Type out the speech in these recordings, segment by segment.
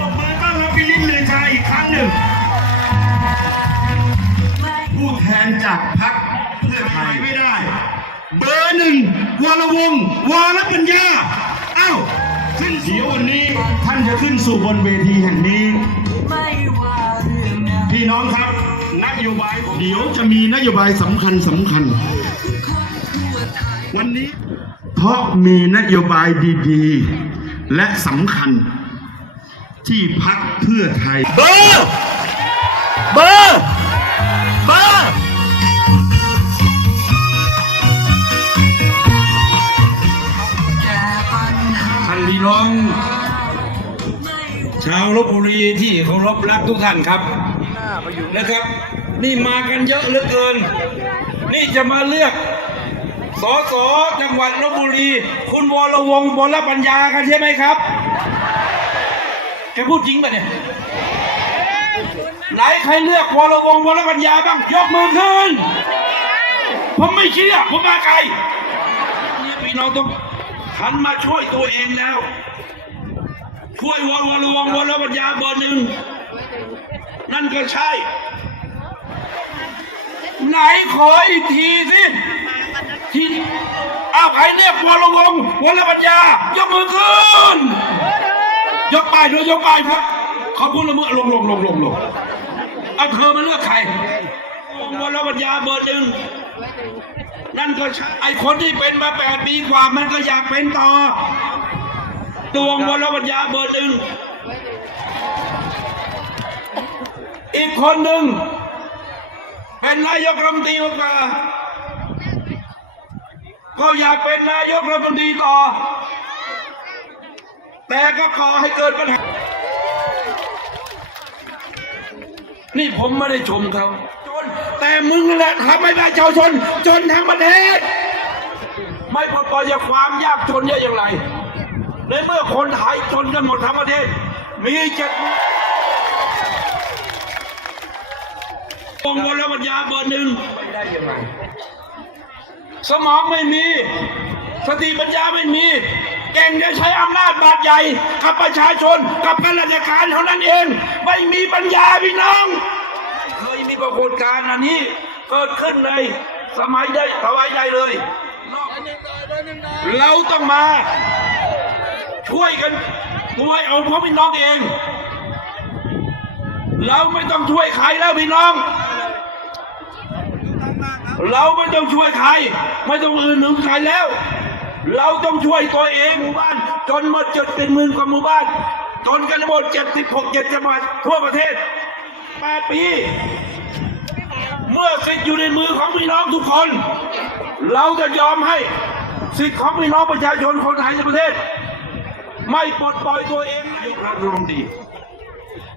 ตบมือต้อนรับพี่ลิ้นลือชาอีกครั้งหนึ่ง ผู้แทนจากพรรคเพื่อไทยไม่ได้ เบอร์หนึ่งวรวงศ์วรปัญญาเอ้าขึ้นเสียวันนี้ท่านจะขึ้นสู่บนเวทีแห่งนี้ พี่น้องครับนโยบายเดี๋ยวจะมีนโยบายสำคัญสำคัญ วันนี้เพราะมีนโยบายดี ๆ และสำคัญที่พักเพื่อไทยเบอร์เบอร์เบอร์ท่านพี่น้อง ชาวลบบุรีที่เคารพรักทุกท่านครับนะครับ นี่มากันเยอะเหลือเกิน นี่จะมาเลือก สสจังหวัดลบบุรี คุณวรวงบรปัญญากันใช่ไหมครับแกพูดจริงป่ะเนี่ยไหนใครเลือกวรวงศ์วรปัญญาบ้างยกมือขึ้น ผมไม่เชื่อผมมาไกลนี่พี่น้องต้องหันมาช่วยตัวเองแล้ว ช่วยวรวรวงวรปัญญาเบอร์หนึ่งนั่นก็ใช่ ไหนขออีกทีสิ วรวรวงวรปัญญา ยกมือขึ้น ยกป้ายด้วยยกป้ายครับเขาพูดละเมื่อลงลงลงลงลงเอาเธอมาเลือกใครวรปัญญาเบอร์หนึ่งนั่นก็ใช่ไอคนที่เป็นมาแปดปีกว่ามันก็อยากเป็นต่อตวงวรปัญญาเบอร์หนึ่งอีกคนหนึ่งเป็นนายกรัฐมนตรีมา ก็อยากเป็นนายกรัฐมนตรีต่อ แต่ก็ขอให้เกิดปัญหา นี่ผมไม่ได้ชมเขาจนแต่มึงแหละทำให้ประชาชน จนทั้งประเทศ ไม่ปลดปล่อยจากความยากจนเยอะอย่างไร ในเมื่อคนไทยจนกันหมดทั้งประเทศ มีเจ็ดองค์วรปัญญาเบอร์หนึ่ง สมองไม่มี สติปัญญาไม่มี เก่งจะใช้อำนาจบาดใหญ่ กับประชาชน กับข้าราชการเท่านั้นเอง ไม่มีปัญญาพี่น้อง เคยมีปรากฏการณ์อันนี้ เกิดขึ้นในสมัยได้ถวายใดเลย เราต้องมา ช่วยกันช่วยเอาพ่อพี่น้องเอง เราไม่ต้องช่วยใครแล้วพี่น้อง เราไม่ต้องช่วยใคร ไม่ต้องอื่นหนึ่งใครแล้ว เราต้องช่วยตัวเองหมู่บ้าน จนหมดจดเป็นหมื่นกว่าหมู่บ้าน จนกันหมดเจ็ดสิบหกเจ็ดจังหวัดทั่วประเทศแปดปี เมื่อสิทธิ์อยู่ในมือของพี่น้องทุกคน เราจะยอมให้สิทธิ์ของพี่น้องประชาชนคนไทยในประเทศ ไม่ปลดปล่อยตัวเองนายกรัฐมนตรี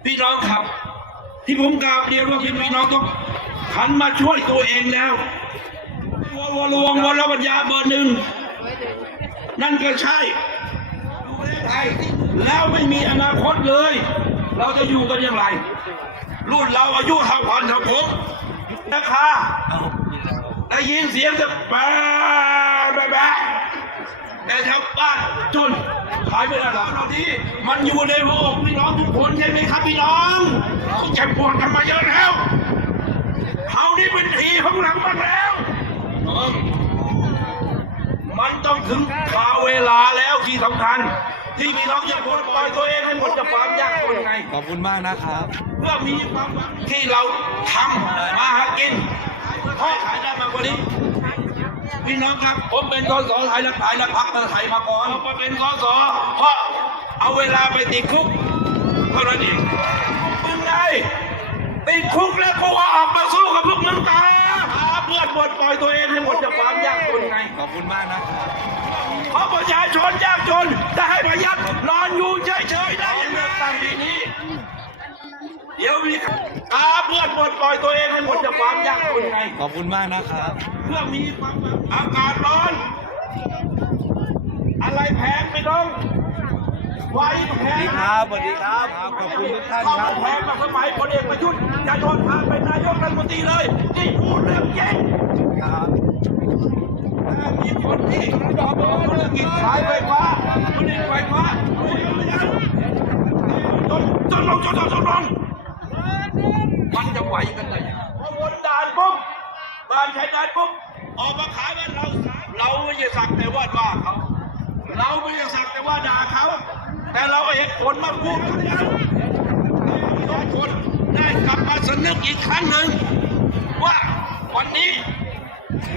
พี่น้องครับ ที่ผมกราบเรียนว่าพี่น้องต้อง หันมาช่วยตัวเองแล้ววรวรวงวรปัญญาเบอร์หนึ่งนั่นก็ใช่แล้วไม่มีอนาคตเลย เราจะอยู่กันอย่างไร รุ่นเราอายุเท่าพันเท่าผมนะคะได้ยินเสียงจะแปะแปแปแต่ชาวบ้านจนขายไม่ได้หรอกตอนนี้มันอยู่ในหัวอกพี่น้องทุกคนใช่ไหมครับพี่น้องเขาเจ็บปวดกันมาเยอะแล้ว เขานี่เป็นทีของหลังมันแล้วเออมันต้องถึงคราวเวลาแล้วที่สำคัญ ที่พี่น้องจะปลดปล่อยตัวเองให้หมดจากความยากจนไง ขอบคุณมากนะครับ เพื่อมีความหวังที่เราทำมาหากินเพราะขายได้มากกว่านี้พี่น้องครับ ผมเป็นสสไทยและขายและพักไทยมาก่อนผมเป็นสสเพราะเอาเวลาไปติดคุกเท่านั้นเองมึงไง ติดคุกแล้วกูว่าออกมาสู้กับพวกมึงตาหาเพื่อนปลดปล่อยตัวเองให้หมดจากความยากจนไงขอบคุณมากนะครับเพราะประชาชนยากจนจะให้ประหยัดนอนอยู่เฉยๆได้ยังไงตั้งทีนี้เดี๋ยวมีอาเพื่อนปลดปล่อยตัวเองให้หมดจากความยากจนไงขอบคุณมากนะครับเพื่อมีความหวังอากาศร้อน อะไรแพงไปน้อง ไฟแพงครับสวัสดีครับขอบคุณทุกท่านข้าวครับแพงมาสมัยพลเอกประยุทธ์จะโดนพาเป็นนายกรัฐมนตรีเลยนี่พูดเรื่องจริงครับมีคนที่ดอกธุรกิจขายไฟฟ้าผลิตไฟฟ้าไม่ได้งจนลงจนลงมันจะไหวกันเลยพอบนด่านปุ๊บบ้านใช้ด่านปุ๊บออกมาขายบ้านเราเราไม่ใช่สักแต่ว่าว่าเขาเราไม่ใช่สักแต่ว่าด่าเขา แต่ เราเอาเหตุผลมาพูดกันแล้วทุกคนได้กลับมาสนึกอีกครั้งหนึ่งว่าวันนี้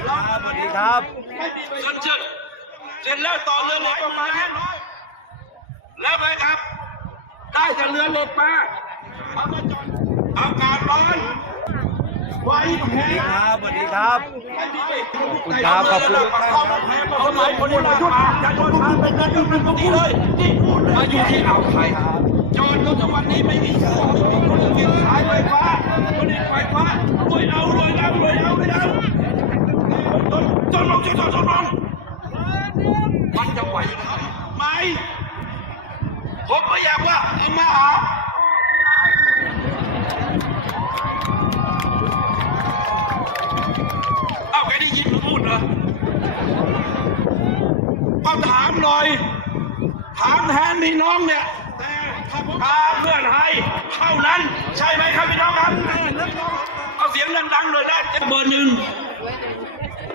ครับสวัสดีครับไม่มีใบสัญชาติเสร็จแล้วต่อเรือเหล็กประมาณนี้แล้วไงครับ ได้จากเรือเหล็กมาเอามาจอดอากาศร้อนไฟแพงครับสวัสดีครับไม่มีคุณครับขอบคุณสมัยคนนี้มายุดจะโดนทางเป็นนั่นตรงนี้เลยนี่พูด มาอยู่ที่อ่าวไทยจอดรถทุกวันนี้ไม่มีสองคนเก็บสายไฟฟ้าคนนี้ไฟฟ้ารวยเอารวยเอารวยเอารวยเอาจนลงจนลงจนลงมันจะไหวไหมผมก็อยากว่าเอามาหาเอาแกได้ยินผมพูดเหรอก็ถามหน่อย ถามแทนพี่น้องเนี่ยแต่พาเพื่อนให้เท่านั้น ใช่ไหมครับพี่น้องครับ เอาเสียงดังๆเลยนะเบอร์หนึ่ง